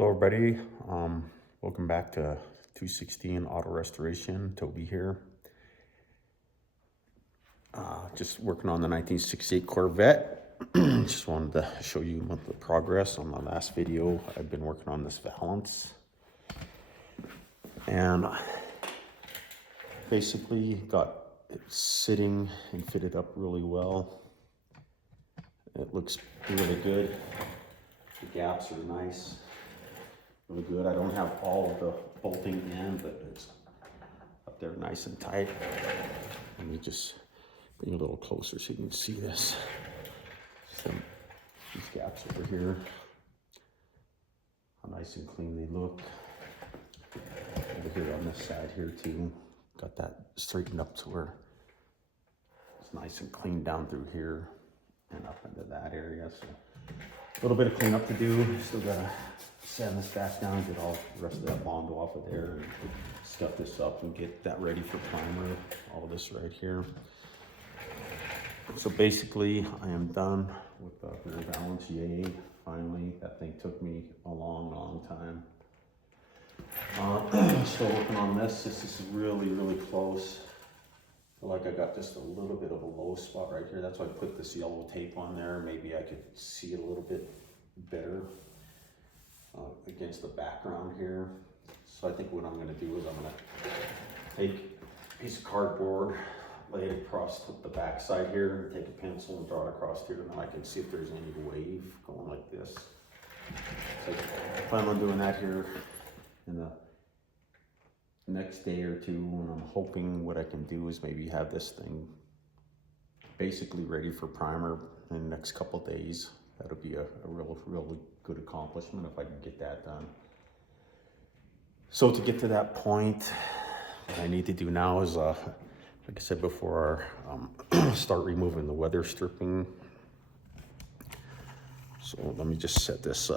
Hello everybody, welcome back to 216 Auto Restoration. Toby here. Just working on the 1968 Corvette. Just wanted to show you the progress on my last video. I've been working on this valance and basically got it sitting and fitted up really well. It looks really good. The gaps are nice. Really good. I don't have all of the bolting in, but it's up there nice and tight. Let me just bring a little closer so you can see this. These gaps over here, how nice and clean they look. Over here on this side here too, got that straightened up to where it's nice and clean down through here and up into that area. So a little bit of cleanup to do. Still gotta sand this back down, get all the rest of that bond off of there, and stuff this up and get that ready for primer. All of this right here. So basically, I am done with the rear valance. Yay! Finally, that thing took me a long time. Still working on this. This is really close. I feel like I got just a little bit of a low spot right here. That's why I put this yellow tape on there. Maybe I could see it a little bit better against the background here. So I think what I'm gonna do is I'm gonna take a piece of cardboard, lay it across the back side here, and take a pencil and draw it across here, and then I can see if there's any wave going like this. So I plan on doing that here in the next day or two, and I'm hoping what I can do is maybe have this thing basically ready for primer in the next couple days. That'll be a really good accomplishment if I can get that done. So to get to that point, what I need to do now is, like I said before, start removing the weather stripping. So let me just set this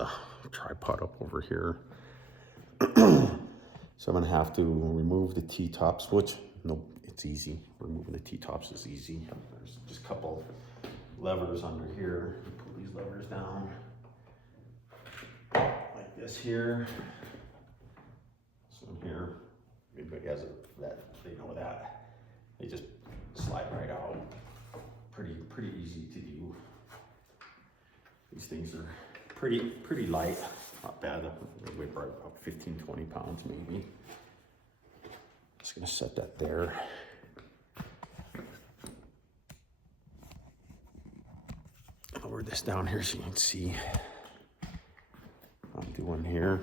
tripod up over here. So I'm gonna have to remove the T-tops, which, no, it's easy. Removing the T-tops is easy. There's just a couple levers under here. Pull these levers down like this here. So here, everybody has that, they know that. They just slide right out. Pretty easy to do. These things are pretty light, not bad. They weigh about 15-20 pounds maybe. Just gonna set that there. Lower this down here so you can see what I'm doing here.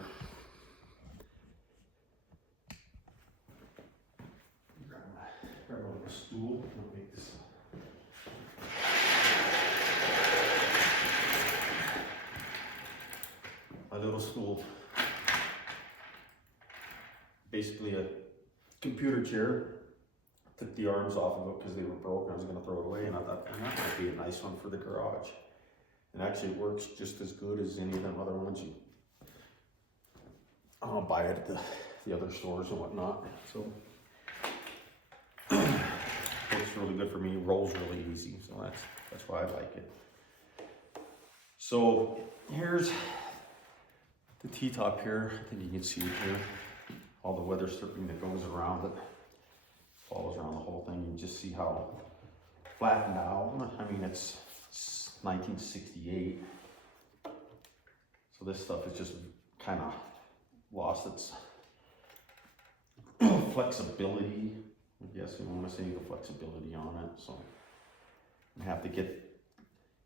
Grab a little stool. I'll make this. My little stool. Basically a computer chair. Took the arms off of it because they were broken. I was gonna throw it away, and I thought that might be a nice one for the garage. And actually it works just as good as any of them other ones you buy it at the other stores and whatnot. So works really good for me. Rolls really easy, so that's why I like it. So here's the T-top here. I think you can see it here. All the weather stripping that goes around it, follows around the whole thing. You just see how flattened out. I mean, it's 1968. So this stuff is just kind of lost its flexibility. I guess you want to say the flexibility on it. So I have to get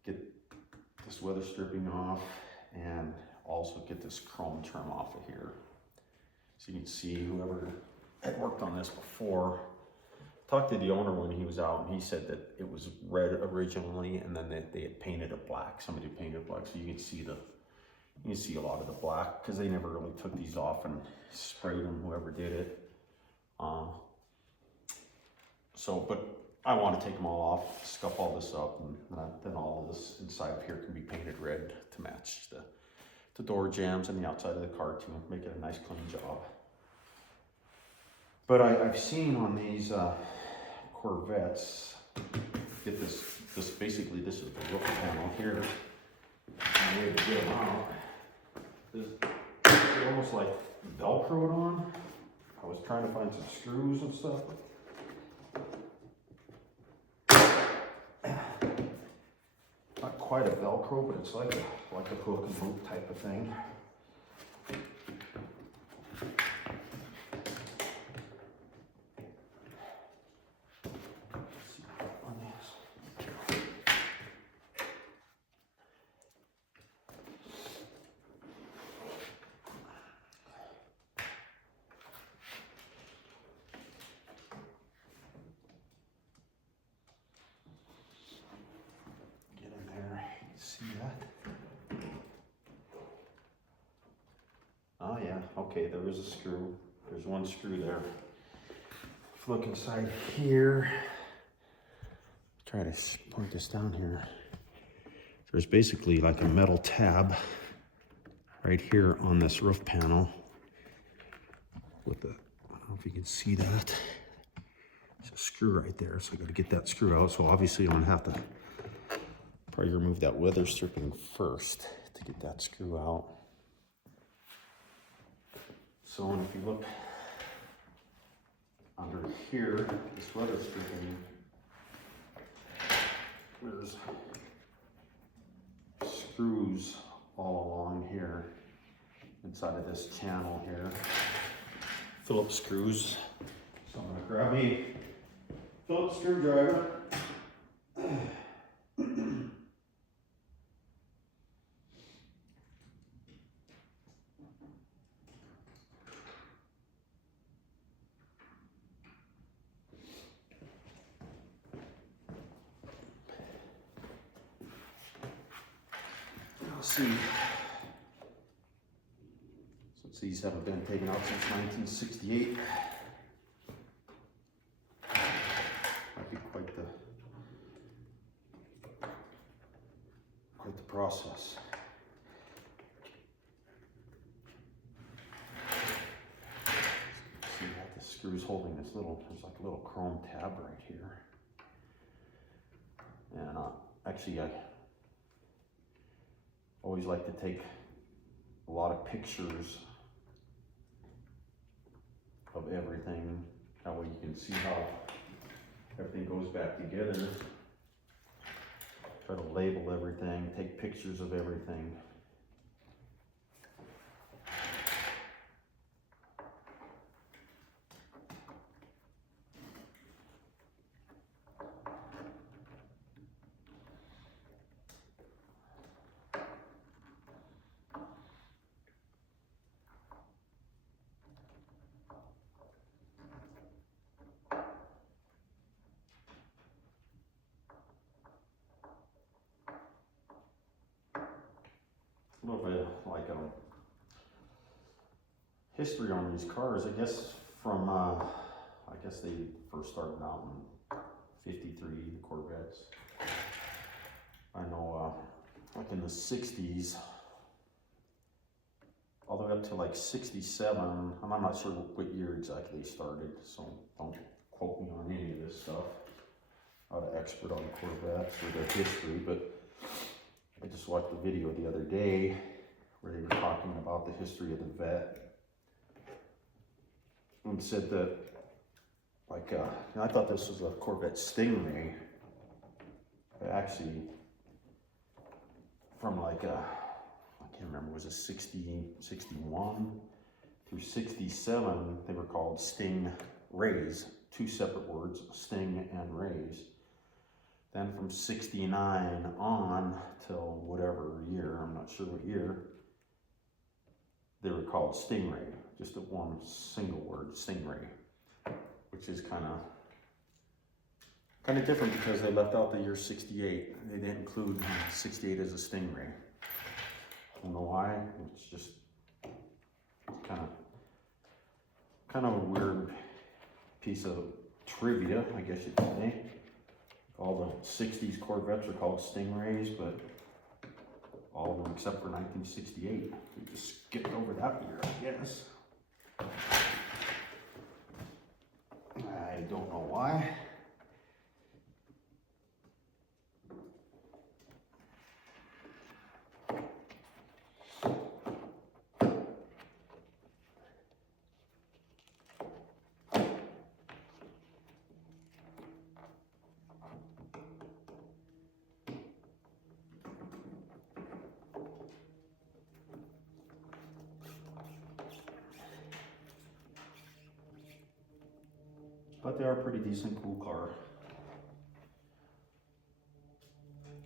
this weather stripping off and also get this chrome trim off of here. So you can see whoever had worked on this before. Talked to the owner when he was out, and he said that it was red originally, and then they had painted it black. Somebody painted it black, so you can see a lot of the black because they never really took these off and sprayed them. Whoever did it. But I want to take them all off, scuff all this up, and then all of this inside of here can be painted red to match the door jambs and the outside of the car to make it a nice clean job. But I've seen on these Corvettes, get this basically this is the roof panel here. And the way to get them out is almost like Velcroed on. I was trying to find some screws and stuff. Not quite a Velcro, but it's like a hook and loop type of thing. See that? Oh yeah, okay, there is a screw. There's one screw there. If you look inside here, try to point this down here. There's basically like a metal tab right here on this roof panel with the, I don't know if you can see that. There's a screw right there, so I gotta get that screw out. So obviously I'm gonna have to probably remove that weather stripping first to get that screw out. So and if you look under here, this weather stripping, there's screws all along here, inside of this channel here. Phillips screws. So I'm gonna grab a Phillips screwdriver. See, since these haven't been taken out since 1968, might be quite the process. See that the screw's holding this little, there's like a little chrome tab right here, and actually I always like to take a lot of pictures of everything. That way you can see how everything goes back together. Try to label everything, take pictures of everything. A little bit like history on these cars. I guess from I guess they first started out in '53, the Corvettes. I know like in the '60s, all the way up to like '67. I'm not sure what year exactly they started, so don't quote me on any of this stuff. I'm not an expert on Corvettes or their history, but I just watched a video the other day where they were talking about the history of the Vette, and said that, like, I thought this was a Corvette Stingray, but actually from like, I can't remember, was it 60, 61 through 67, they were called Stingrays, two separate words, Sting and Rays. Then from 69 on till whatever year, I'm not sure what year, they were called Stingray, just a one single word, Stingray, which is kind of different because they left out the year 68. They didn't include 68 as a Stingray. I don't know why. It's just kind of a weird piece of trivia, I guess you'd say. All the 60s Corvettes are called Stingrays, but all of them except for 1968. We just skipped over that year, I guess. I don't know why. but they are pretty decent, cool car.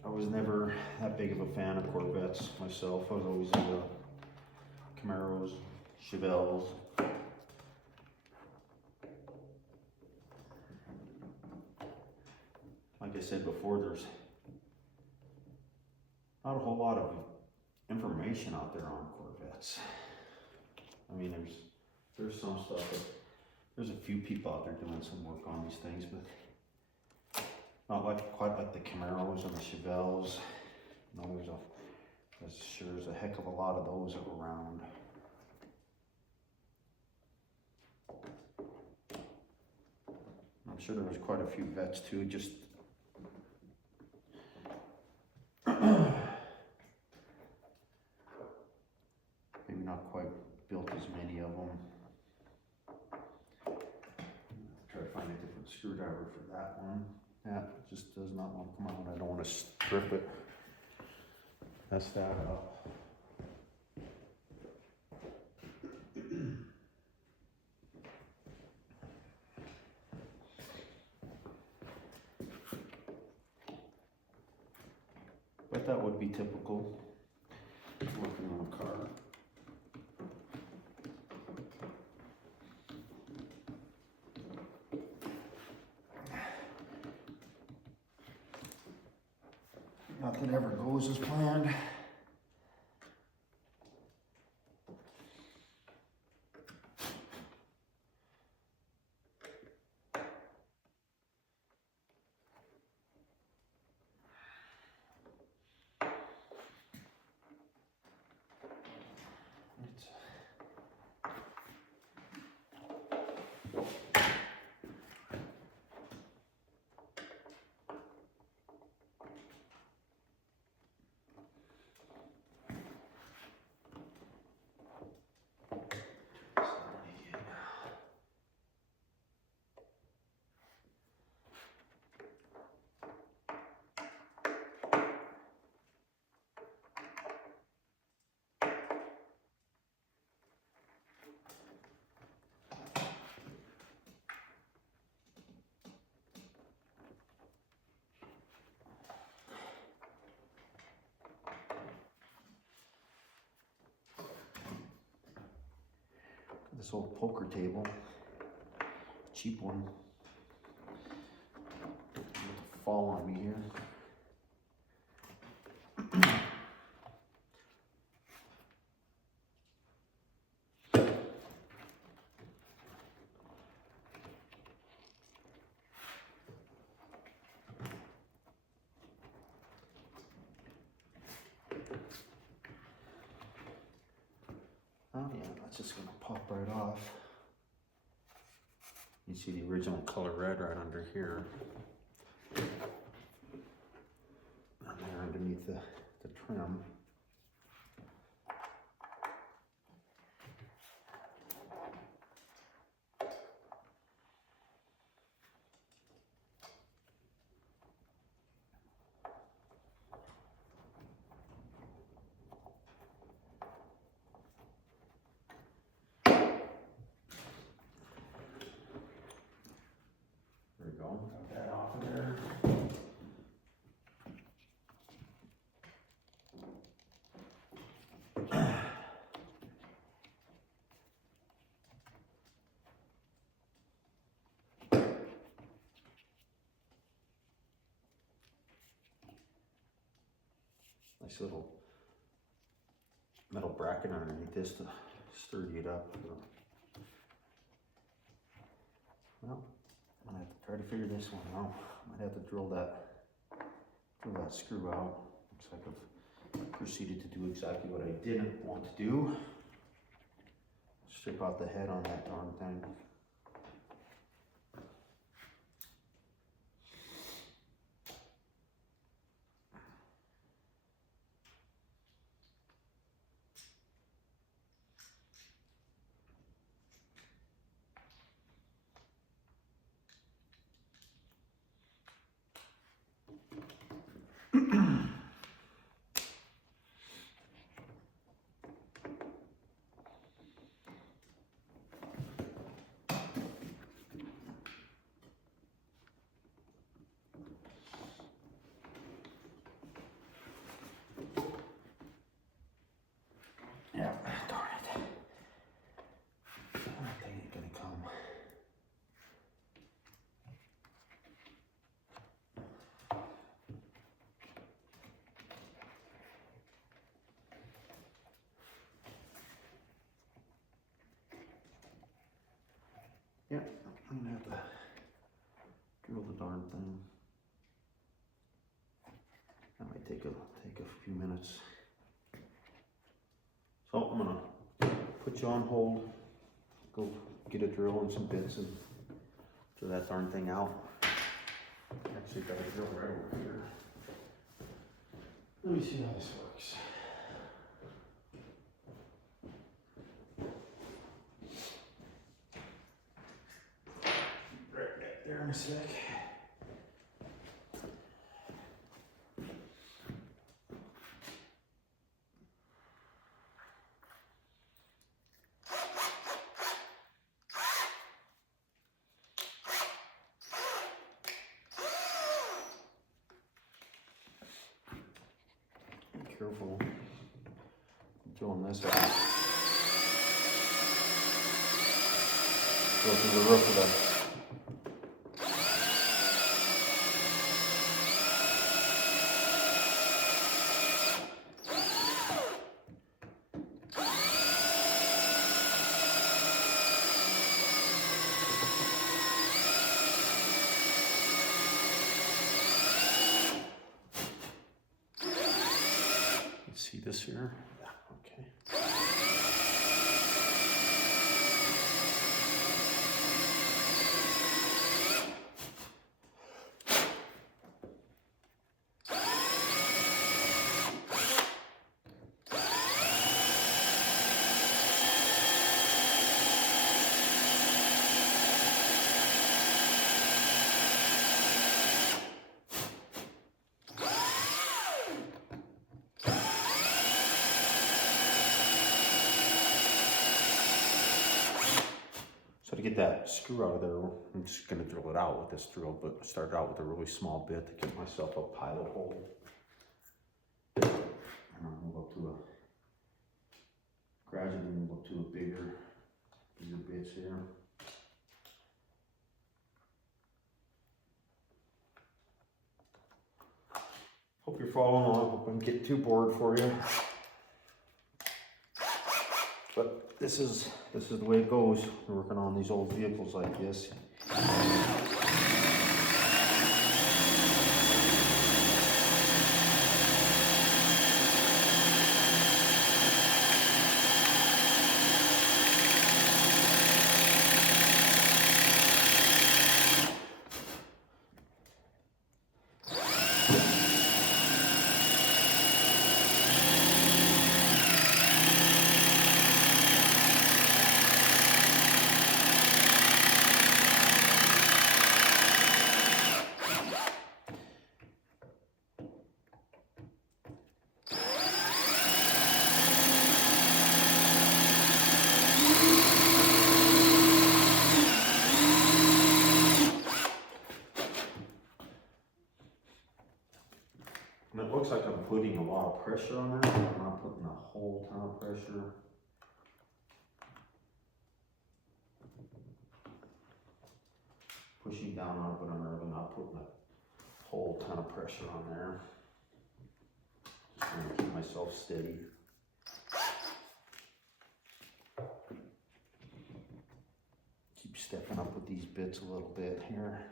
I was never that big of a fan of Corvettes myself. I was always into Camaros, Chevelles. Like I said before, there's not a whole lot of information out there on Corvettes. I mean, there's some stuff, but there's a few people out there doing some work on these things, but not quite like the Camaros and the Chevelles. You know, there's a heck of a lot of those around. I'm sure there was quite a few vets too, just maybe not quite built as many of them. Try to find a different screwdriver for that one. Yeah, it just does not want to come out. I don't want to strip it. That's that up. But that would be typical working on a car. Nothing ever goes as planned. This old poker table, cheap one, it'll fall on me here. Oh yeah, that's just gonna pop right off. You see the original color red right under here. And there underneath the trim. Got that off of there. Nice little metal bracket underneath this to sturdy it up. Well, I'm gonna have to try to figure this one out. Might have to drill that screw out. Looks like I've proceeded to do exactly what I didn't want to do. Strip out the head on that darn thing. Yeah, darn it. That thing ain't gonna come. Yeah, I'm gonna have to drill the darn thing. That might take a few minutes. So I'm gonna put you on hold, go get a drill and some bits and throw that darn thing out. Actually got a drill right over here. Let me see how this works. Right back there in a sec. Careful throwing this out. Go through the roof of the see this here? Yeah, okay. So to get that screw out of there, I'm just going to drill it out with this drill, but start out with a really small bit to get myself a pilot hole. And I'll move up to gradually move up to a bigger bits here. Hope you're following along. Hope I don't get too bored for you. But this is the way it goes. Working on these old vehicles like this. And it looks like I'm putting a lot of pressure on there. I'm not putting a whole ton of pressure. Pushing down on it, but I'm really not putting a whole ton of pressure on there. Just trying to keep myself steady. Keep stepping up with these bits a little bit here.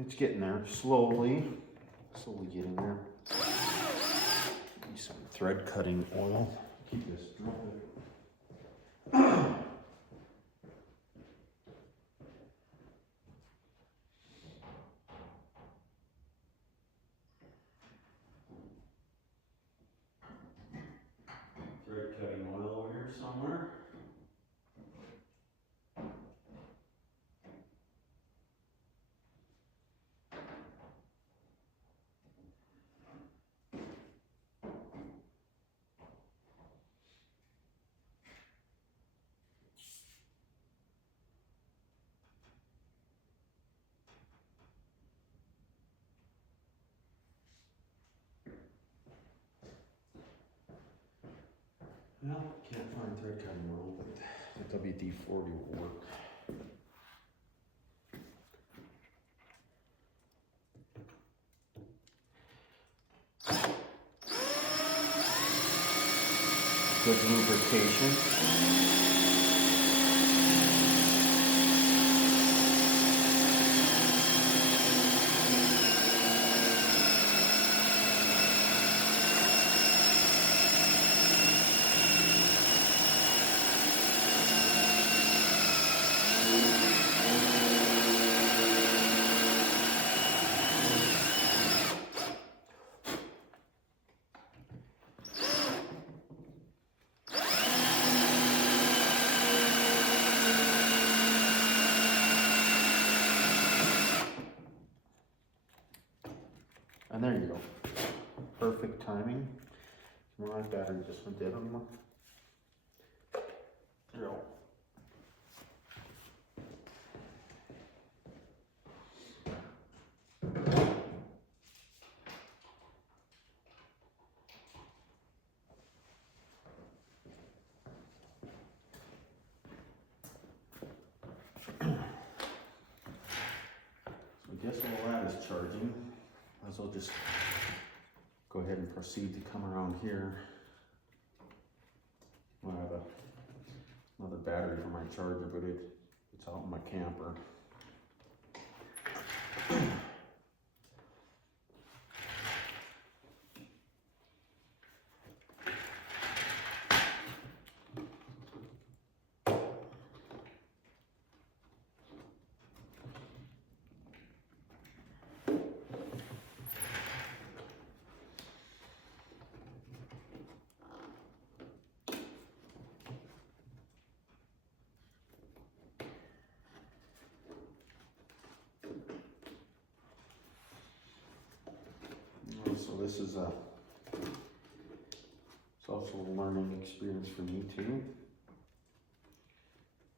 It's getting there, slowly getting there. Maybe some thread cutting oil. Keep this dropping. Well, can't find thread cutting roll, but the WD-40 will work. Good lubrication. And there you go. Perfect timing. My battery just went dead on my drill. So I guess while that is charging, might as well just go ahead and proceed to come around here. I have another battery for my charger, but it's out in my camper. So this is it's also a learning experience for me too.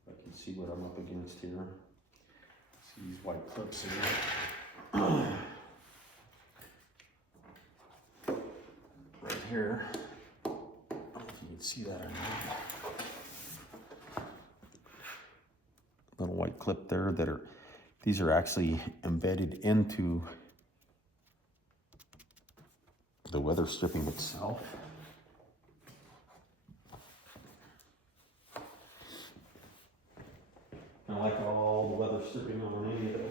I can see what I'm up against here. See these white clips here. Right here. I don't know if you can see that or not. Little white clip there these are actually embedded into the weather stripping itself. And I like all the weather stripping on any of it.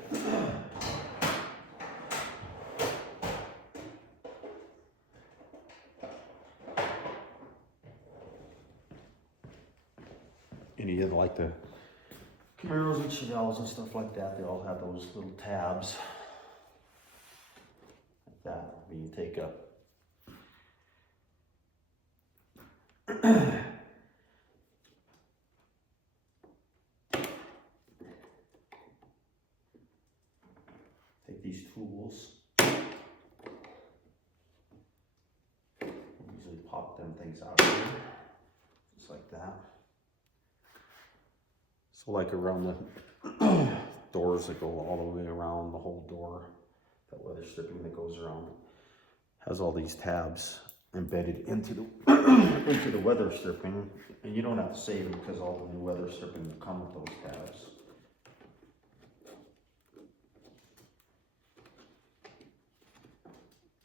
Any of like the Camaros and Chevelles and stuff like that, they all have those little tabs like that. When you take a take these tools, usually pop them things out here, just like that. So like around the doors that go all the way around the whole door, that weather stripping that goes around has all these tabs embedded into the into the weather stripping, and you don't have to save them because all the new weather stripping will come with those tabs.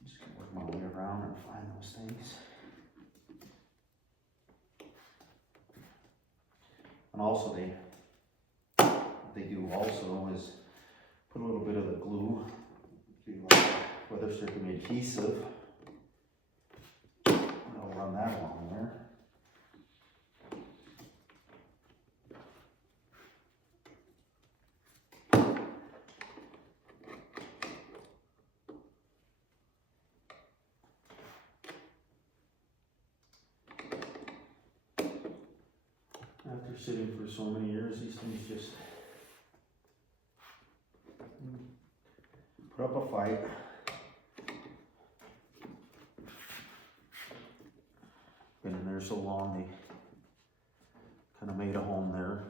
Just gonna work my way around and find those things. And also what they do also is put a little bit of the glue, the weather stripping adhesive. I'll run that along there. After sitting for so many years, these things just put up a fight. Been in there so long, they kind of made a home there.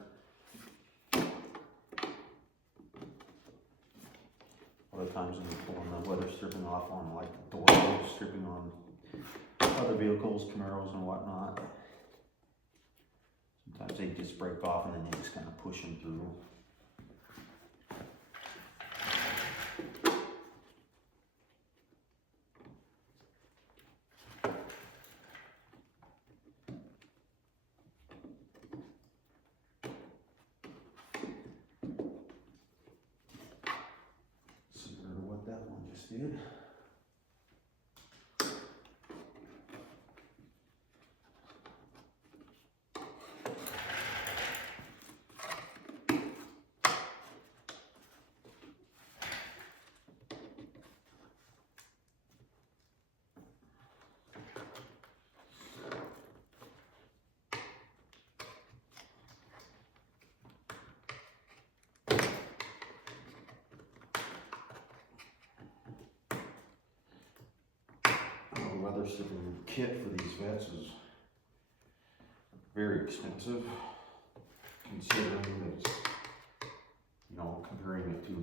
Other times when you're pulling the weather stripping off on like the door stripping on other vehicles, Camaros and whatnot. sometimes they just break off and then you just kind of push them through. Similar to what that one just did. Weather stripping kit for these vets is very expensive, considering that, you know, comparing it to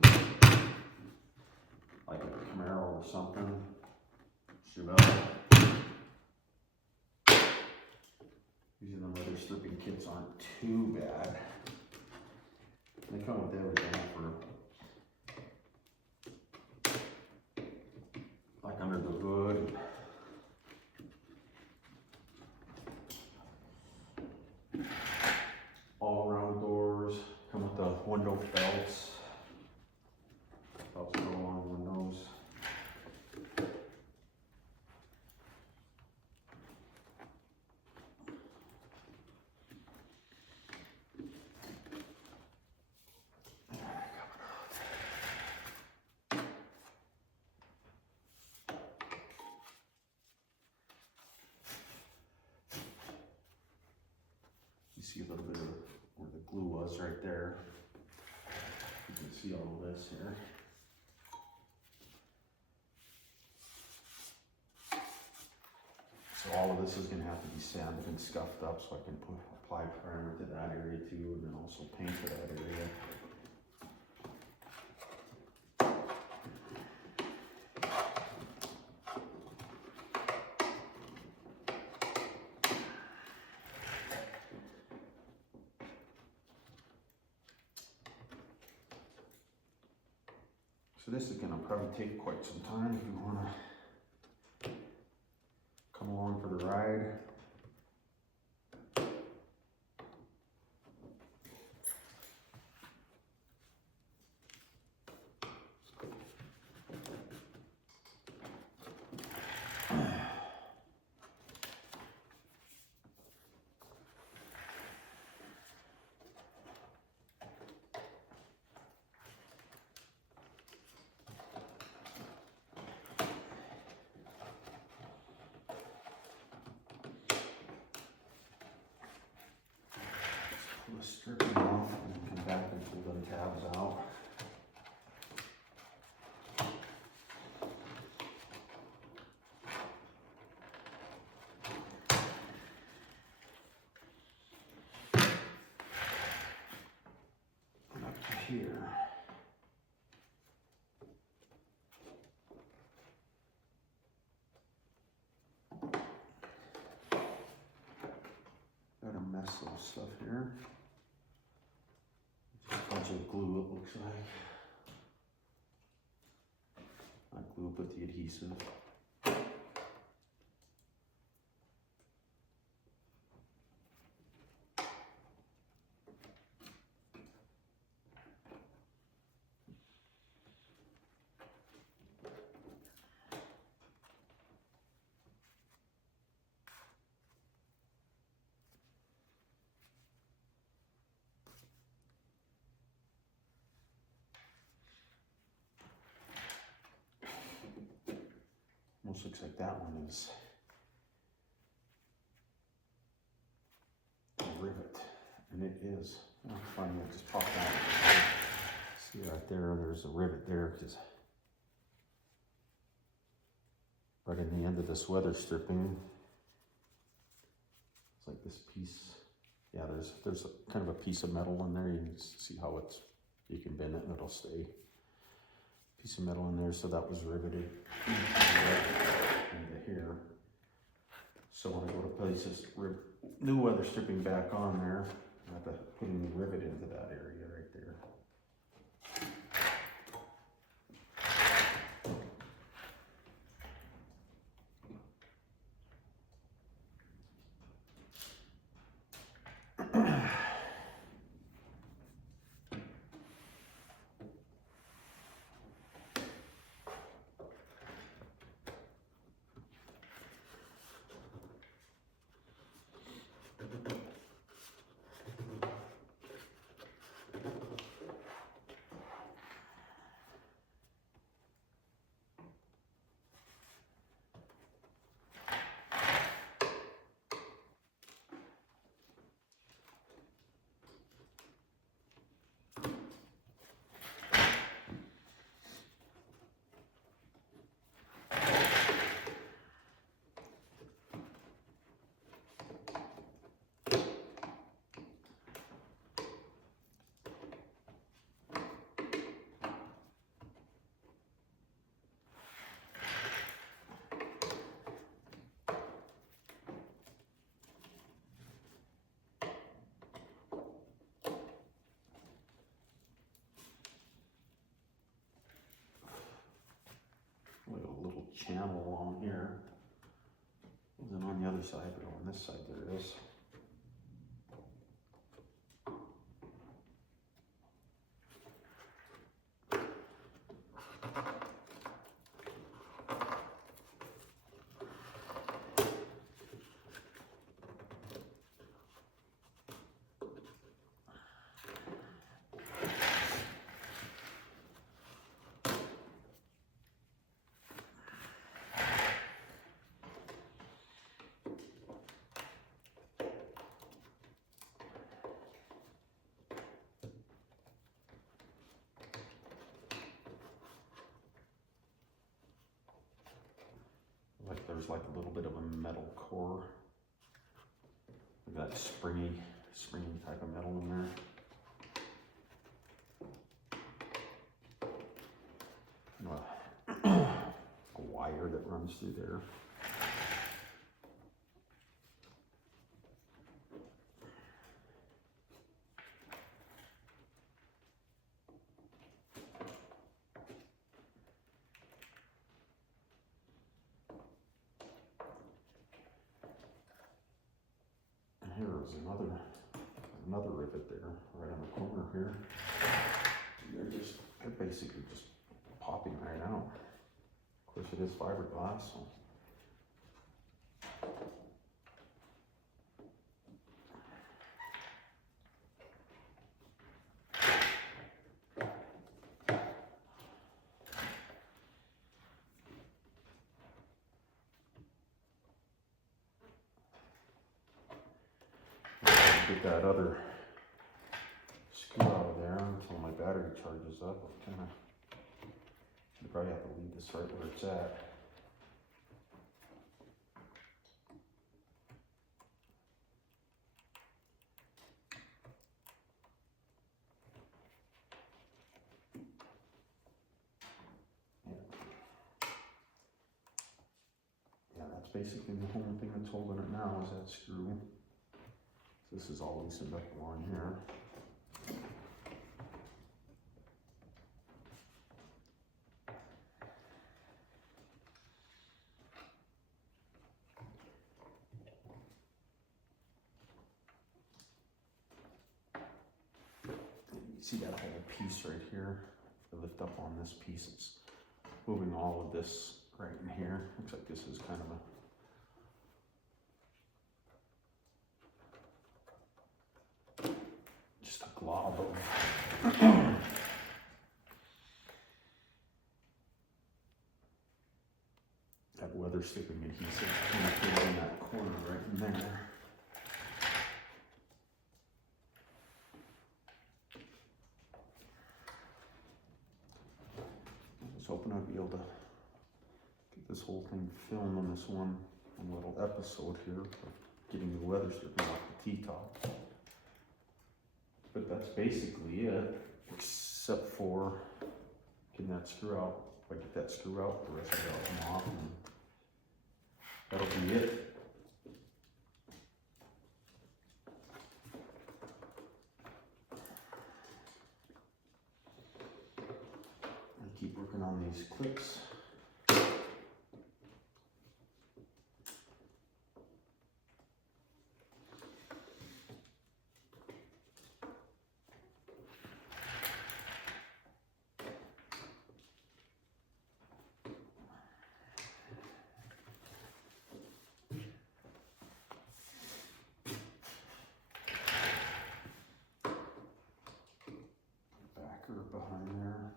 like a Camaro or something, Chevelle. These weather stripping kits aren't too bad. They come with everything for like under the hood. All around doors, come with the window belts. Belts go along windows. You see a little bit of where the glue was right there. You can see all of this here. So all of this is going to have to be sanded and scuffed up so I can apply primer to that area too, and then also paint to that area. So this is going to probably take quite some time if you want to come along for the ride. Pull the stripping off and then come back and pull them tabs out. And up to here. Gotta mess those stuff here. A bunch of glue, it looks like. Not glue, but the adhesive. Almost looks like that one is a rivet, and it is. Oh, funny, it just popped out. See right there, there's a rivet there, because right in the end of this weather stripping, it's like this piece. Yeah, there's a kind of a piece of metal in there. You can see how you can bend it and it'll stay. Piece of metal in there, so that was riveted into here. So when I go to place this new weather stripping back on there, I have to put a new rivet into that area right there. Like a little channel along here. Wasn't on the other side, but on this side there is. Like there's like a little bit of a metal core. Like that springy type of metal in there. And a wire that runs through there. Here's another rivet there, right on the corner here. They're basically just popping right out. Of course, it is fiberglass, so. Get that other screw out of there until my battery charges up. You probably have to leave this right where it's at. Yeah, that's basically the only thing that's holding it now is that screw. This is all loosened up along here. You see that whole piece right here? I lift up on this piece, it's moving all of this right in here. Looks like this is kind of a glob of that weather stripping adhesive in that corner right in there. I was hoping I'd be able to get this whole thing filmed on this one little episode here of getting the weather stripping off the T-top. But that's basically it, except for getting that screw out. If I get that screw out, the rest of it will come off, and that'll be it. these clips. Backer behind there.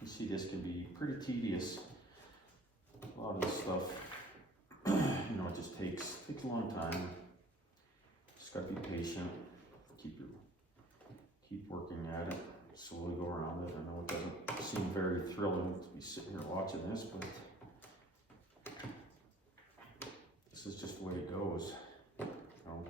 You see, this can be pretty tedious. A lot of this stuff, you know, it just takes a long time. Just gotta be patient. Keep working at it. Slowly go around it. I know it doesn't seem very thrilling to be sitting here watching this, but this is just the way it goes. You know?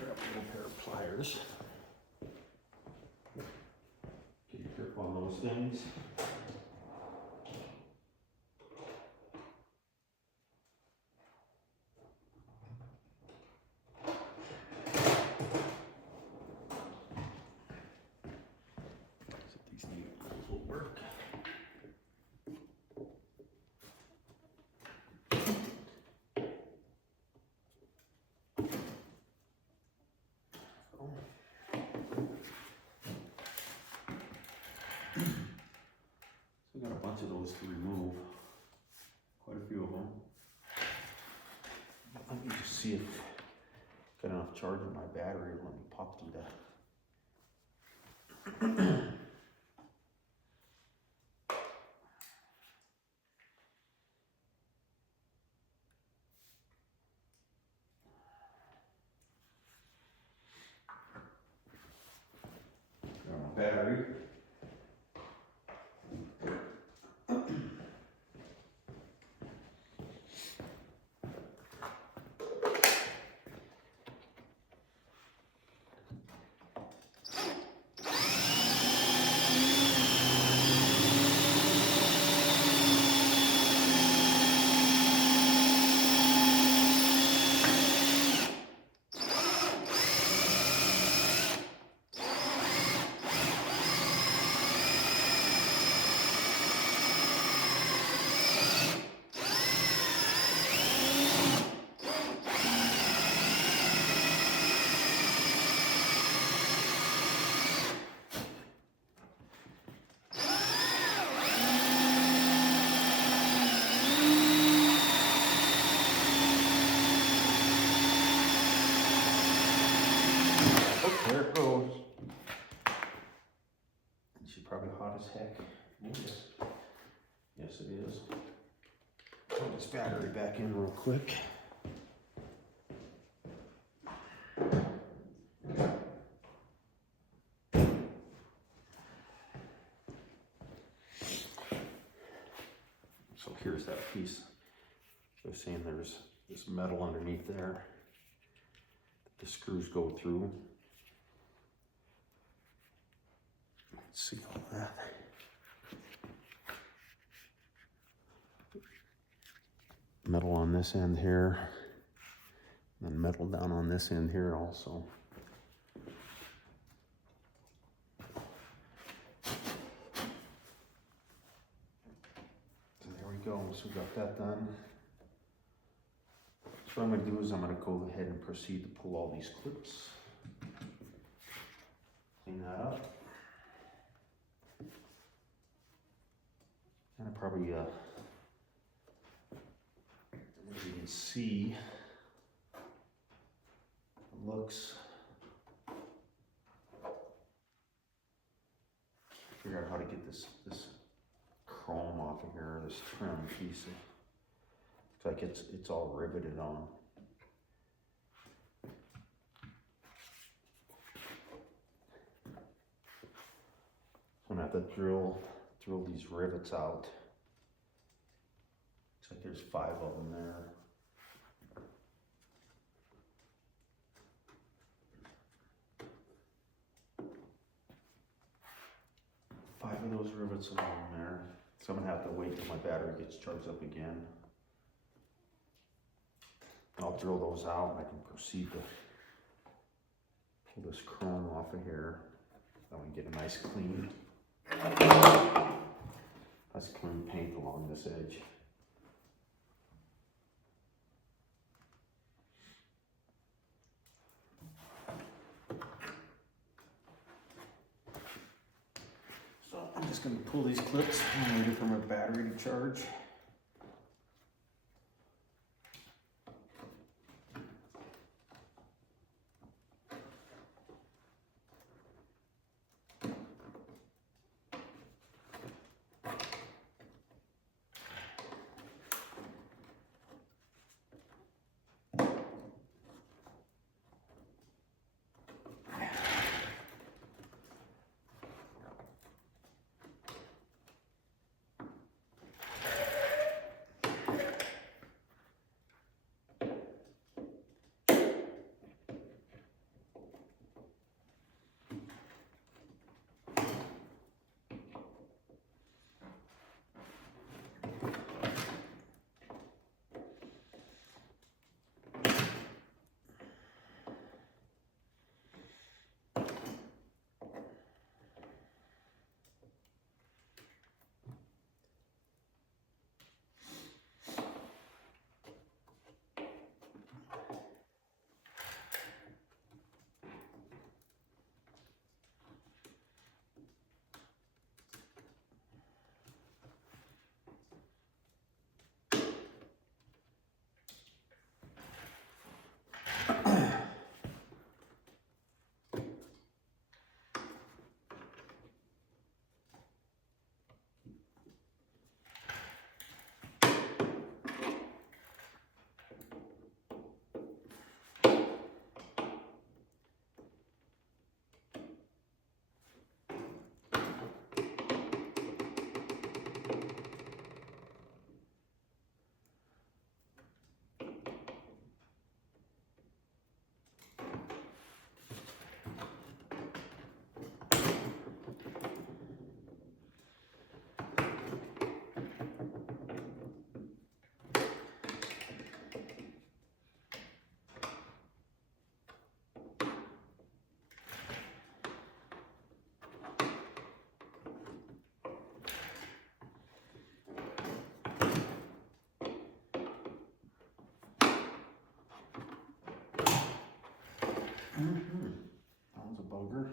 Grab a little pair of pliers. Get your grip on those things. So these needles will work. So I got a bunch of those to remove, quite a few of them. Let me just see if I've got enough charge in my battery. Let me pop through that. Got my battery. There it goes. She's probably hot as heck. Yes, it is. Put this battery back in real quick. So here's that piece. I was saying there's this metal underneath there that the screws go through. Let's see all that. Metal on this end here, and metal down on this end here also. So there we go, so we got that done. So what I'm gonna do is I'm gonna go ahead and proceed to pull all these clips. Clean that up. And I probably, as you can see, it looks figure out how to get this chrome off of here, this trim piece. Looks like it's all riveted on. So I'm gonna have to drill these rivets out. Looks like there's 5 of them there. Five of those rivets along there. So I'm gonna have to wait till my battery gets charged up again. I'll drill those out and I can proceed to pull this chrome off of here. That one get a nice clean paint along this edge. So I'm just going to pull these clips and wait for my battery to charge. That was a bugger.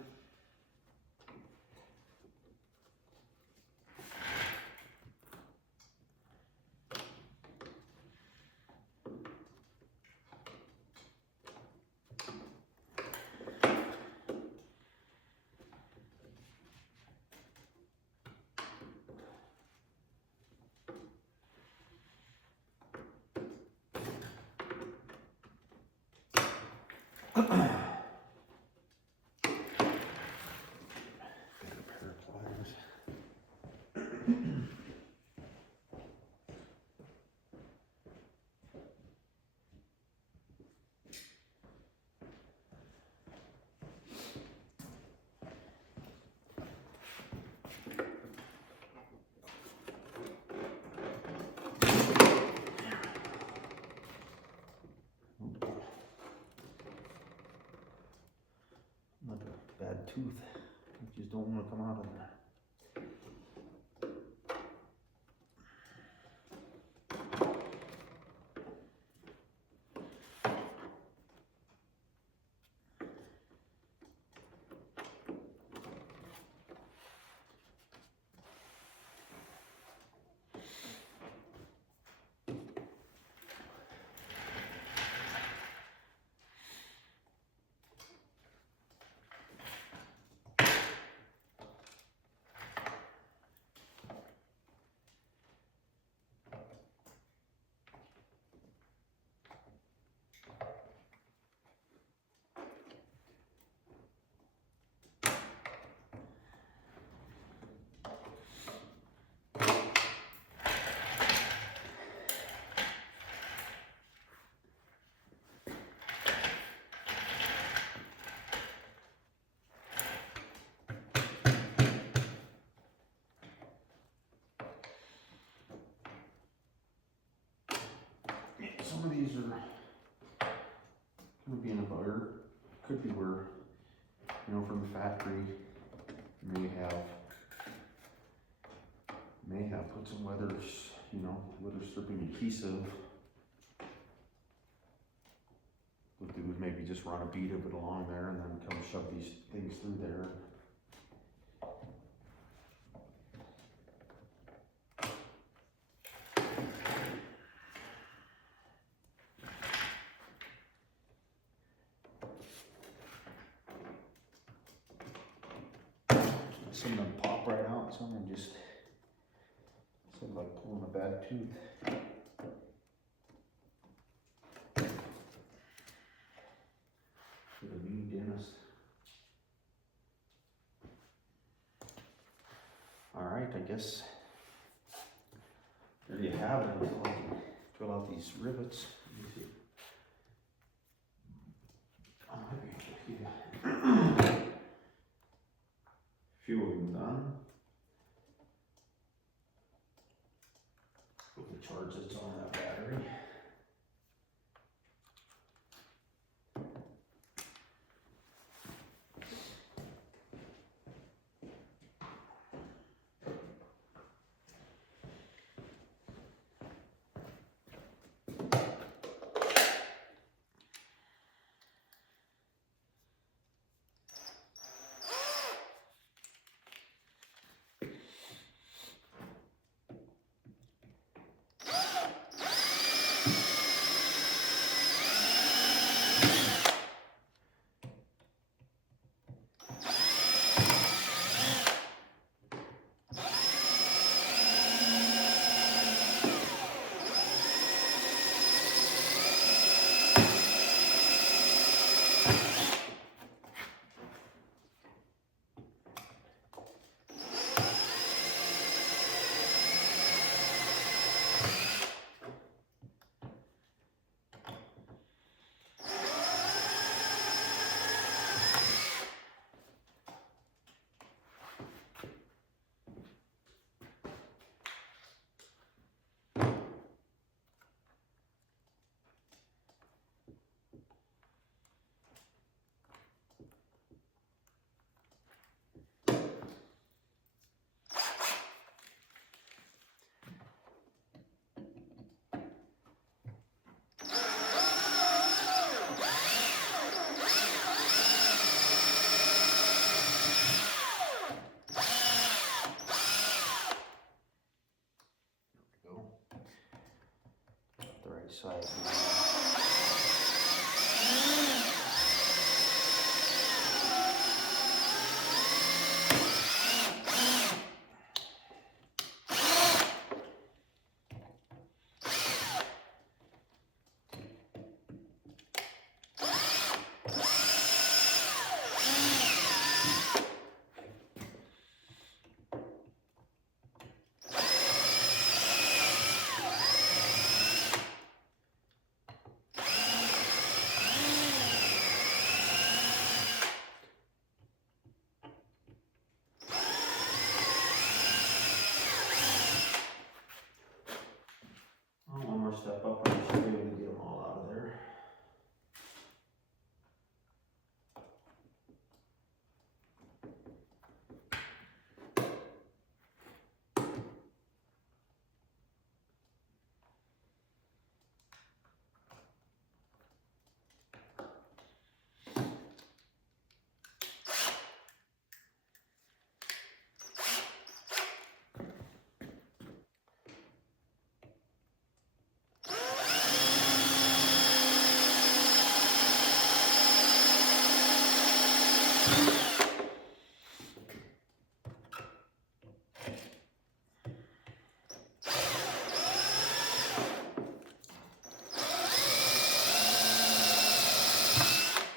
Bad tooth. I just don't want to come out of there. some of these are gonna be in a butter. Could be where, you know, from the factory, may have put some weathers, you know, weather stripping adhesive. What they would maybe just run a bead of it along there and then come shove these things through there. Some of them pop right out, some of them just sort of like pulling a bad tooth. For the mean dentist. Alright, I guess there you have it. Until I can drill out these rivets. Let me see. Oh, maybe few of them done. Put the charge that's on that battery. Side. Step up, I should be able to get them all out of there.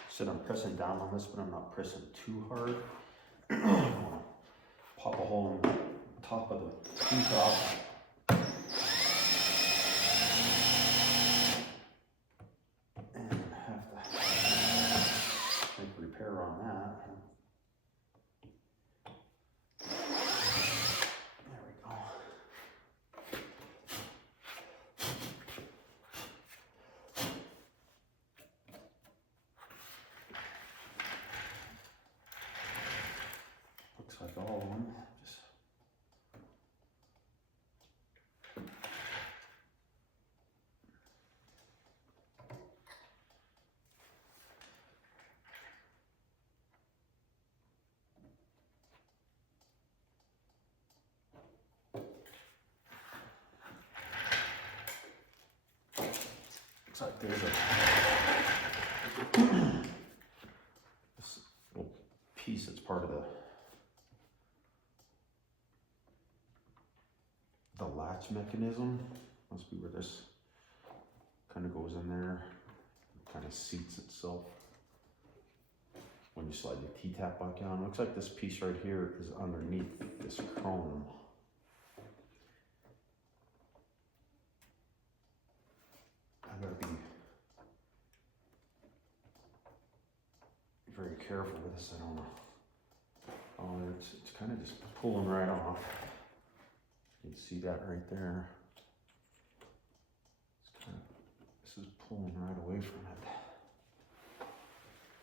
Said I'm pressing down on this, but I'm not pressing too hard. I don't want to pop a hole in the top of the T-top. And have to make a repair on that. There we go. Looks like there's this little piece that's part of the latch mechanism. Must be where this kind of goes in there, kind of seats itself when you slide the T-tap back on. Looks like this piece right here is underneath this chrome. I gotta be very careful with this. I don't know. Oh, it's kind of just pulling right off. You can see that right there. This is pulling right away from it.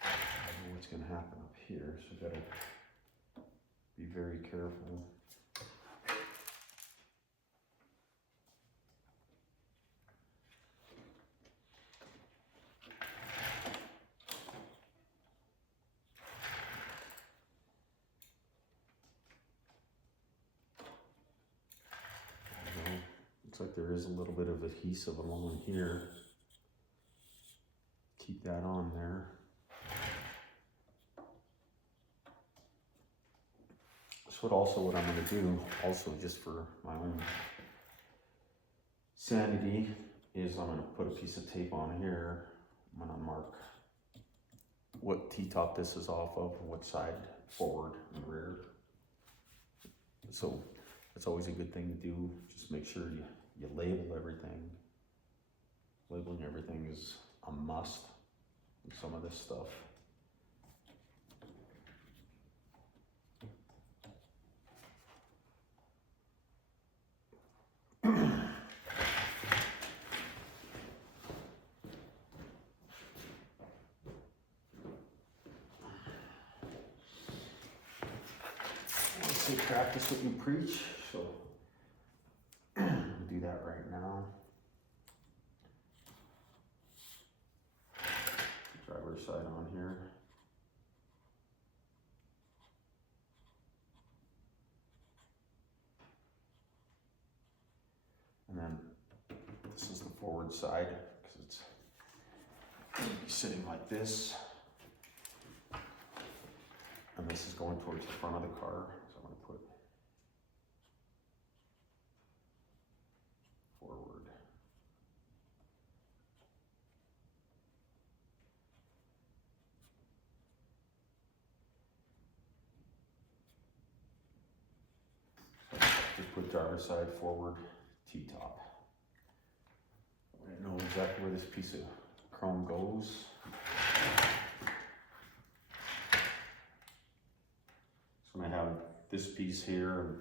I don't know what's gonna happen up here, so gotta be very careful. Looks like there is a little bit of adhesive along here. Keep that on there. So what I'm going to do, also just for my own sanity, is I'm going to put a piece of tape on here. I'm going to mark what T-top this is off of, what side, forward and rear. So it's always a good thing to do. Just make sure you label everything. Labeling everything is a must in some of this stuff. I say practice what you preach, so I'm gonna do that right now. Driver's side on here. And then this is the forward side, because it's gonna be sitting like this. And this is going towards the front of the car, so I'm gonna put forward. So just put driver's side forward, T-top. I know exactly where this piece of chrome goes. So I'm gonna have this piece here, and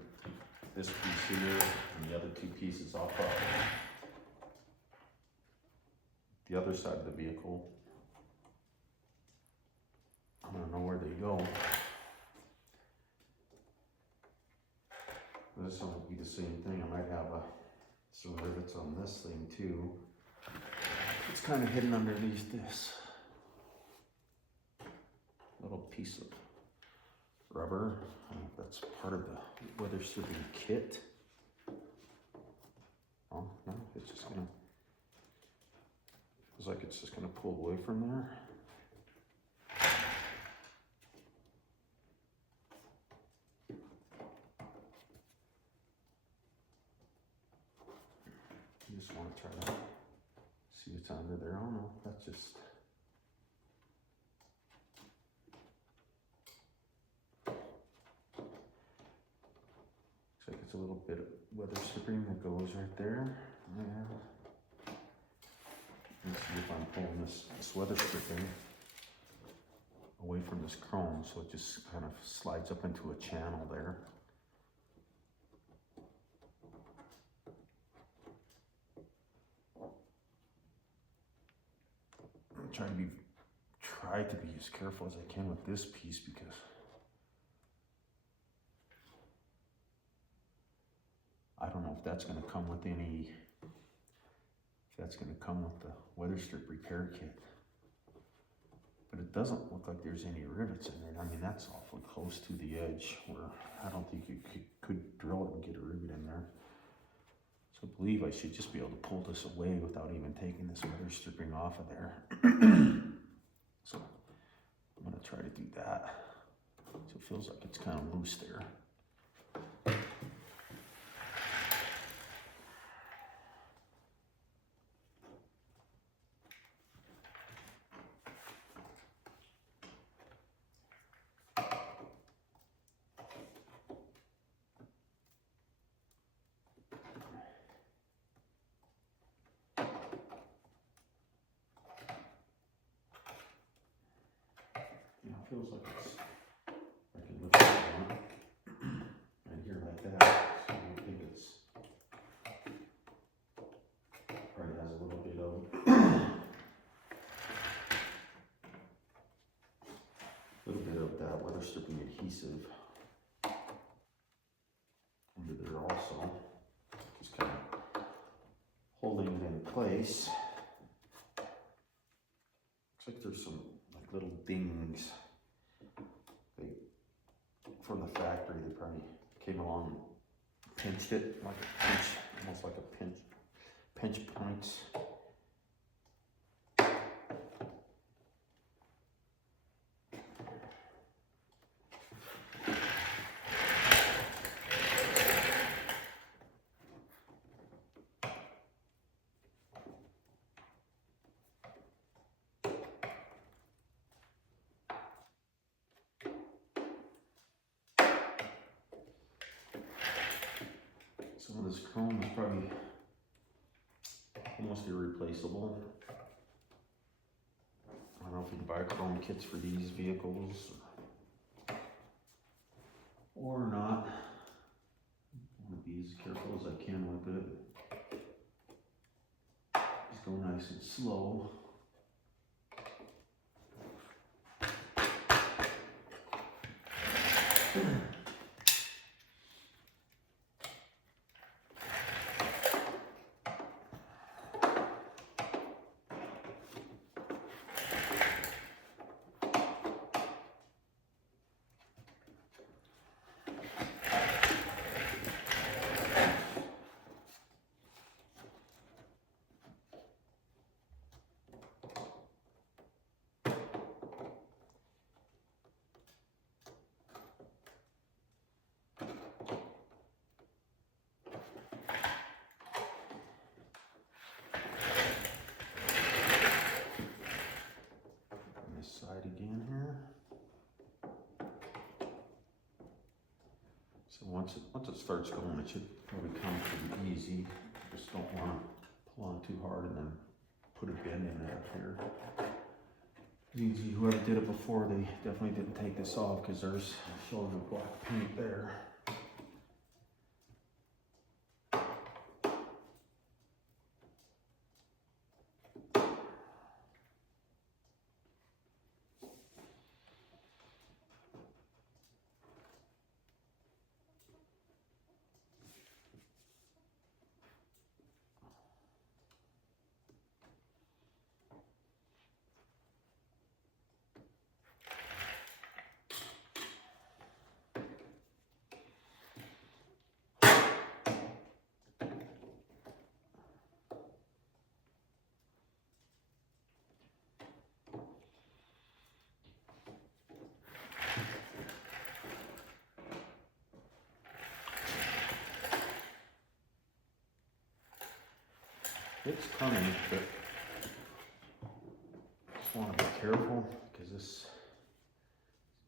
this piece here, and the other two pieces off of the other side of the vehicle. I don't know where they go. This one will be the same thing. I might have some rivets on this thing too. It's kind of hidden underneath this little piece of rubber. I don't know if that's part of the weather stripping kit. Oh no, it's just gonna, feels like it's just gonna pull away from there. You just want to try to see what's under there. Oh no, that's just, looks like it's a little bit of weather stripping that goes right there. Yeah. Let's see if I'm pulling this weather stripping away from this chrome, so it just kind of slides up into a channel there. Try to be as careful as I can with this piece, because I don't know if that's going to come with any, if that's going to come with the weather strip repair kit. But it doesn't look like there's any rivets in it. I mean, that's awfully close to the edge where I don't think you could drill it and get a rivet in there. So I believe I should just be able to pull this away without even taking this weather stripping off of there. So I'm gonna try to do that. So it feels like it's kind of loose there. Feels like it's, I can lift it on right here like that, so I think it's, probably has a little bit of that weather stripping adhesive under there also, just kind of holding it in place. Looks like there's some like little dings. From the factory, they probably came along and pinched it like a pinch, almost like a pinch points. Some of this chrome is probably almost irreplaceable. I don't know if you can buy chrome kits for these vehicles or not. I want to be as careful as I can with it. Just go nice and slow. Again here. So once it starts going, it should probably come pretty easy. Just don't want to pull on too hard and then put a bend in it up here. Easy, whoever did it before, they definitely didn't take this off because there's showing the black paint there. It's coming, but just want to be careful because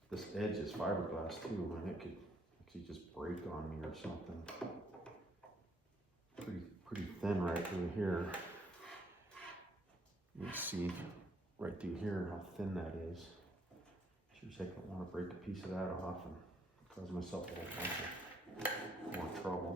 this edge is fiberglass too, and it could actually just break on me or something. Pretty thin right through here. You can see right through here how thin that is. Sure as heck don't want to break a piece of that off and cause myself a whole bunch of more trouble.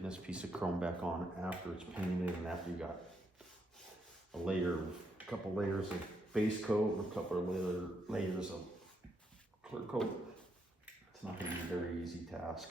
getting this piece of chrome back on after it's painted and after you got a couple layers of base coat and a couple of layers of clear coat. It's not going to be a very easy task.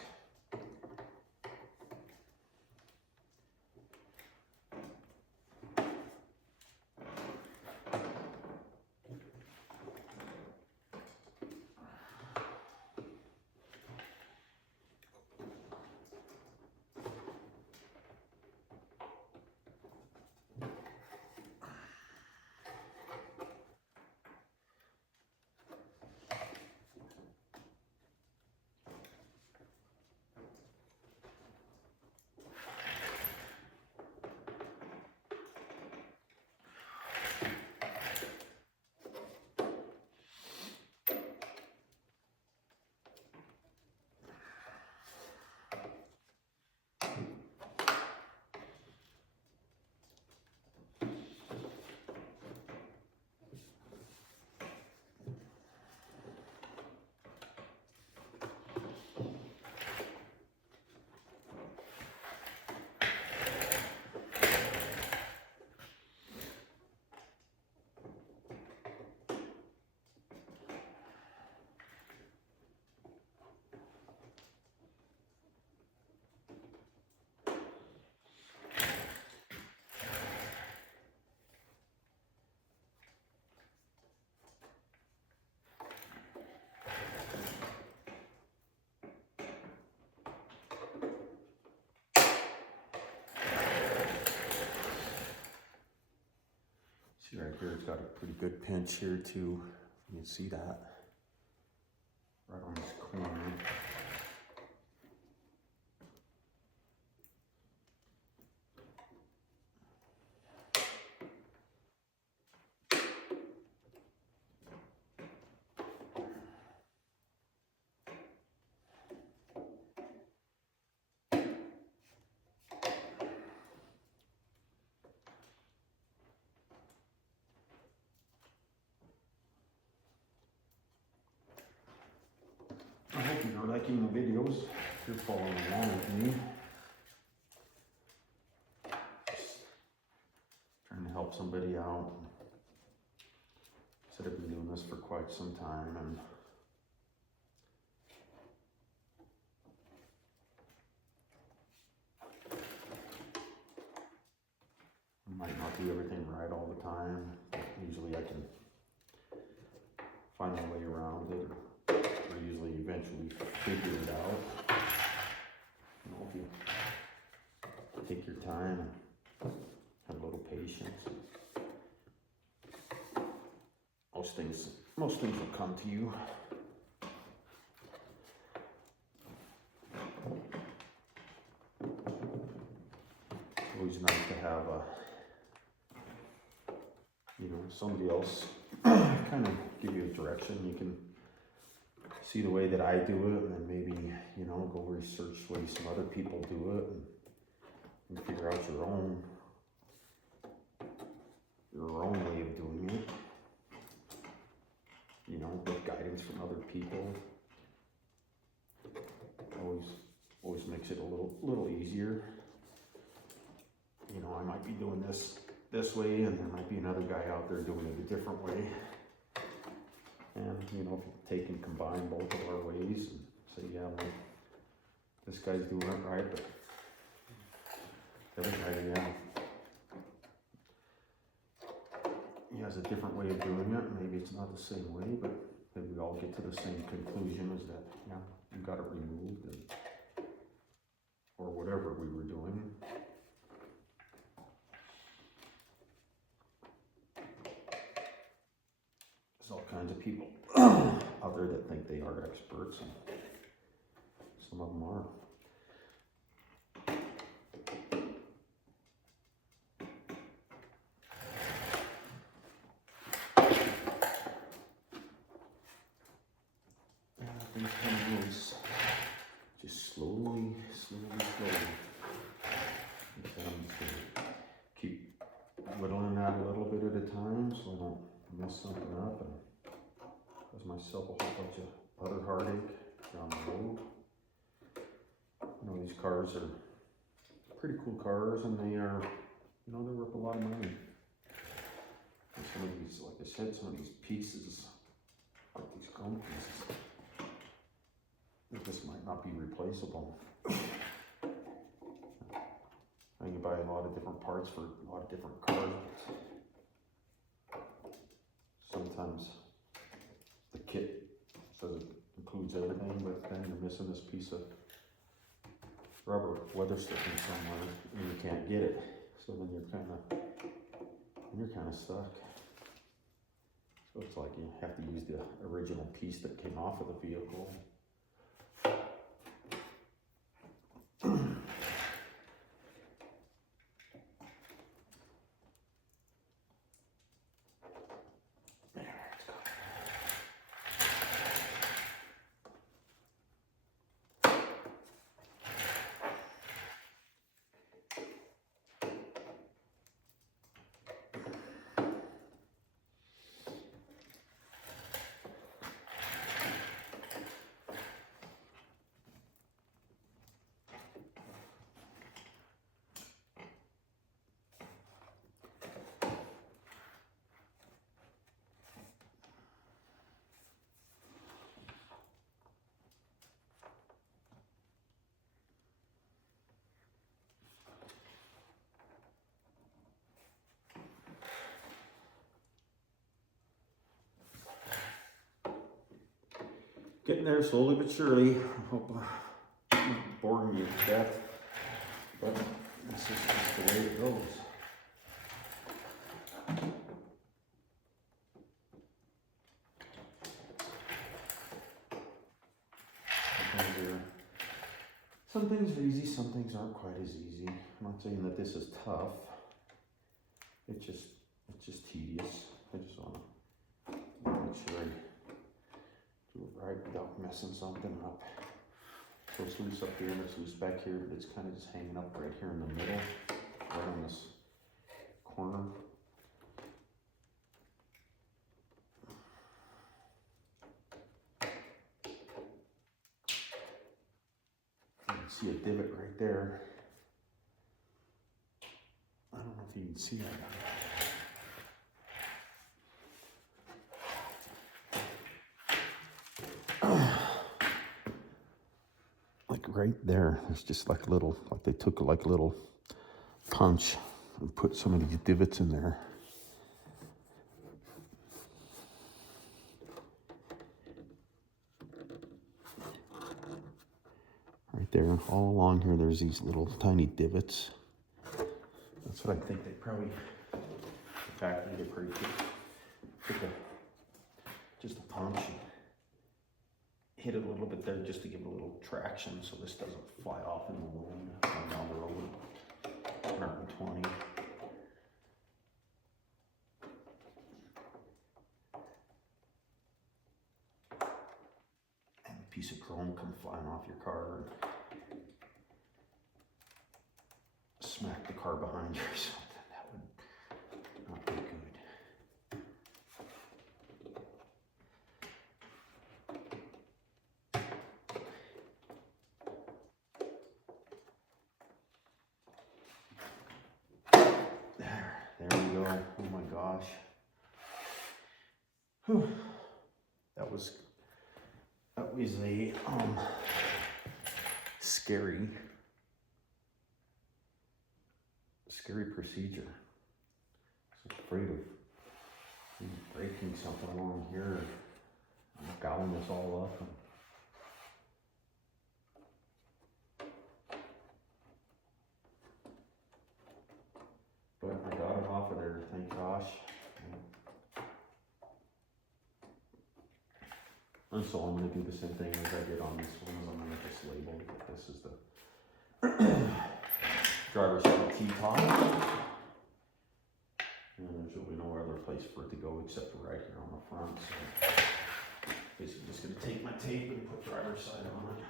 See right here, it's got a pretty good pinch here too. You can see that right on this corner. I hope you're liking the videos, if you're following along with me. Just trying to help somebody out. I said I've been doing this for quite some time, and I might not do everything right all the time, but usually I can find a way around it. Or usually eventually figure it out. You know, if you take your time and have a little patience, most things will come to you. It's always nice to have somebody else kind of give you a direction. You can see the way that I do it, and then maybe, go research the way some other people do it, and figure out your own way of doing it. With guidance from other people, always makes it a little easier. I might be doing this way, and there might be another guy out there doing it a different way. And, if you take and combine both of our ways and say, yeah, well, this guy's doing it right, but the other guy, he has a different way of doing it. Maybe it's not the same way, but maybe we all get to the same conclusion, is that, you got it removed, or whatever we were doing. There's all kinds of people out there that think they are experts, and some of them are. Things come loose, just slowly. And then I'm just gonna keep whittling that a little bit at a time, so I don't mess something up and cause myself a whole bunch of other heartache down the road. These cars are pretty cool cars, and they are, you know, they're worth a lot of money. And some of these, like I said, some of these pieces, like these chrome pieces, this might not be replaceable. I can buy a lot of different parts for a lot of different cars. Sometimes the kit says it includes everything, but then you're missing this piece of rubber weather stripping somewhere, and you can't get it. So then you're kind of stuck. So it's like you have to use the original piece that came off of the vehicle. Getting there slowly but surely. I hope I'm not boring you to death, but this is just the way it goes. Some things are easy, some things aren't quite as easy. I'm not saying that this is tough. It's just tedious. I just want to make sure I do it right without messing something up. So it's loose up here and it's loose back here, but it's kind of just hanging up right here in the middle, right on this corner. You can see a divot right there. I don't know if you can see that. Like right there, there's just like little, like they took like a little punch and put some of these divots in there. Right there, all along here, there's these little tiny divots. That's what I think they probably, the factory, they probably took just a punch and hit it a little bit there just to give it a little traction so this doesn't fly off in the wind down the road. 120. And a piece of chrome come flying off your car and smack the car behind you or something. That would not be good. There we go. Oh my gosh. Whew. That was a scary procedure. I was afraid of breaking something along here and gouting this all up. But I got it off of there, thank gosh. And so I'm going to do the same thing as I did on this one. I'm going to just label that this is the driver's side T-top. And there's really no other place for it to go except for right here on the front. So basically just going to take my tape and put driver's side on it.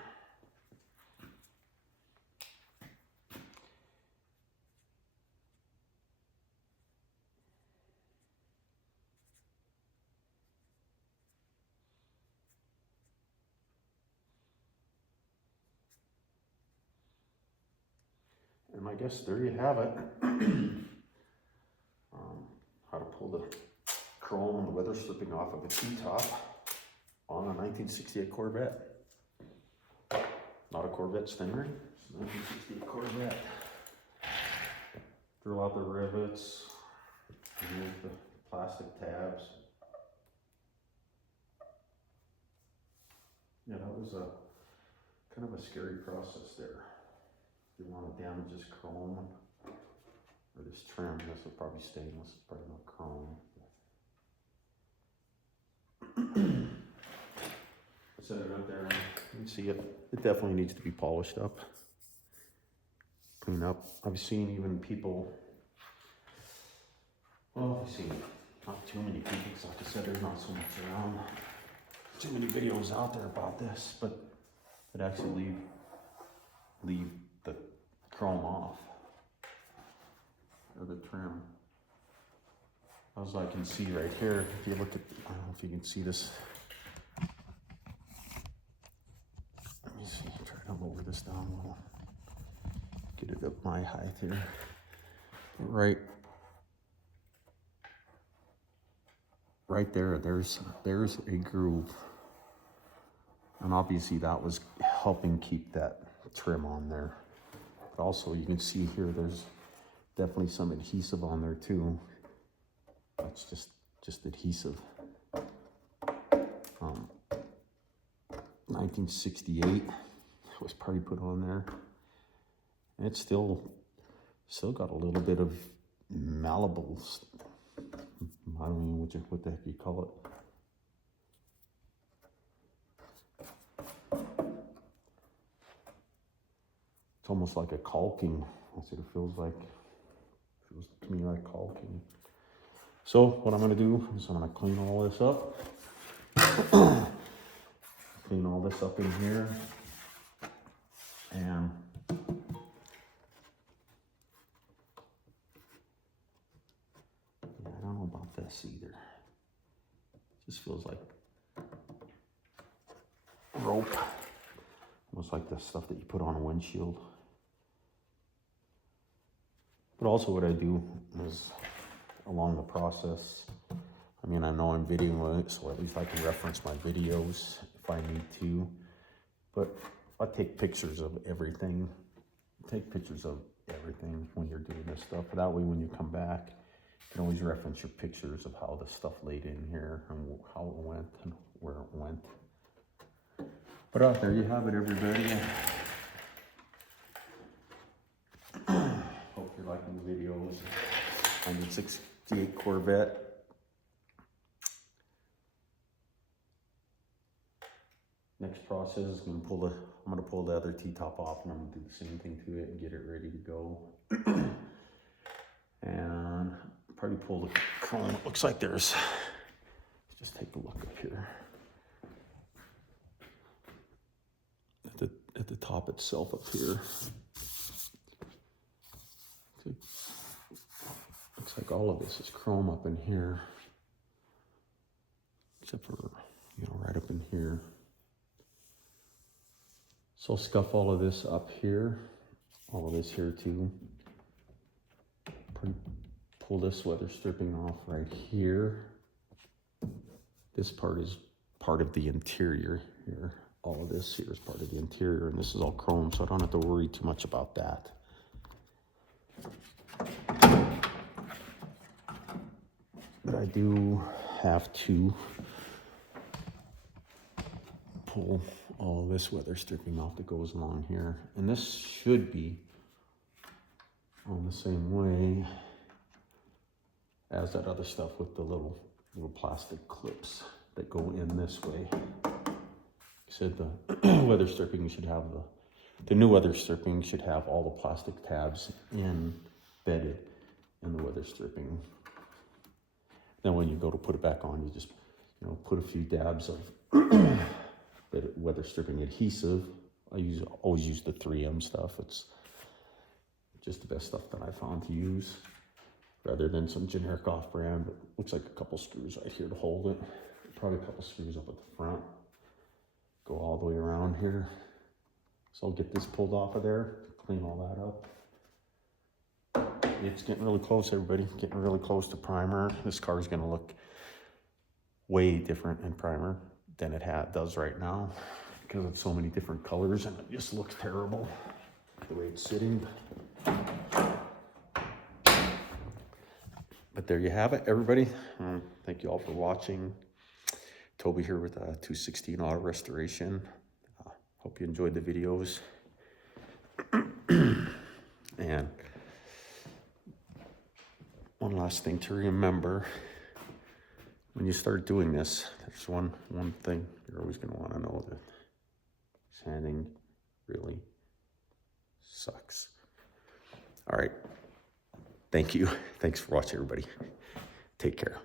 And I guess there you have it. How to pull the chrome and the weather stripping off of a T-top on a 1968 Corvette. Not a Corvette Stinger, it's a 1968 Corvette. Drill out the rivets, remove the plastic tabs. Yeah, that was a kind of a scary process there. Didn't want to damage this chrome or this trim. This will probably stainless, probably not chrome. Set it up there. You can see it. It definitely needs to be polished up, clean up. I've seen even people. Well, I've seen not too many people. Because like I said, there's not so much around. Too many videos out there about this, but it actually leave the chrome off or the trim. As I can see right here, if you look at, I don't know if you can see this. Let me see, try to lower this down a little. Get it up my height here. Right there, there's a groove. And obviously that was helping keep that trim on there. But also you can see here, there's definitely some adhesive on there too. That's just adhesive. 1968 was probably put on there. And it's still got a little bit of malleable. I don't know what the heck you call it. It's almost like a caulking. That's what it feels like. It feels to me like caulking. So what I'm going to do is I'm going to clean all this up. Clean all this up in here. And yeah, I don't know about this either. It just feels like rope. Almost like the stuff that you put on a windshield. But also what I do is along the process, I mean, I know I'm videoing it, so at least I can reference my videos if I need to. But I take pictures of everything. Take pictures of everything when you're doing this stuff. That way when you come back, you can always reference your pictures of how the stuff laid in here and how it went and where it went. But there you have it, everybody. Hope you're liking the videos. 1968 Corvette. Next process is I'm gonna pull the other T-top off, and I'm gonna do the same thing to it and get it ready to go. And probably pull the chrome. It looks like there's. Let's just take a look up here. At the top itself up here. Looks like all of this is chrome up in here. Except for, right up in here. So I'll scuff all of this up here. All of this here too. Pull this weather stripping off right here. This part is part of the interior here. All of this here is part of the interior, and this is all chrome, so I don't have to worry too much about that. But I do have to pull all this weather stripping off that goes along here. And this should be on the same way as that other stuff with the little plastic clips that go in this way. I said the weather stripping should have the new weather stripping should have all the plastic tabs embedded in the weather stripping. Then when you go to put it back on, you just put a few dabs of the weather stripping adhesive. I always use the 3M stuff. It's just the best stuff that I found to use, rather than some generic off-brand. But looks like a couple screws right here to hold it. Probably a couple screws up at the front. Go all the way around here. So I'll get this pulled off of there, clean all that up. it's getting really close, everybody. Getting really close to primer. This car is going to look way different in primer than it does right now because of so many different colors, and it just looks terrible the way it's sitting. But there you have it, everybody. Thank you all for watching. Toby here with a 216 Auto Restoration. Hope you enjoyed the videos. And one last thing to remember, when you start doing this, there's one thing you're always going to want to know, that sanding really sucks. All right. Thank you. Thanks for watching, everybody. Take care.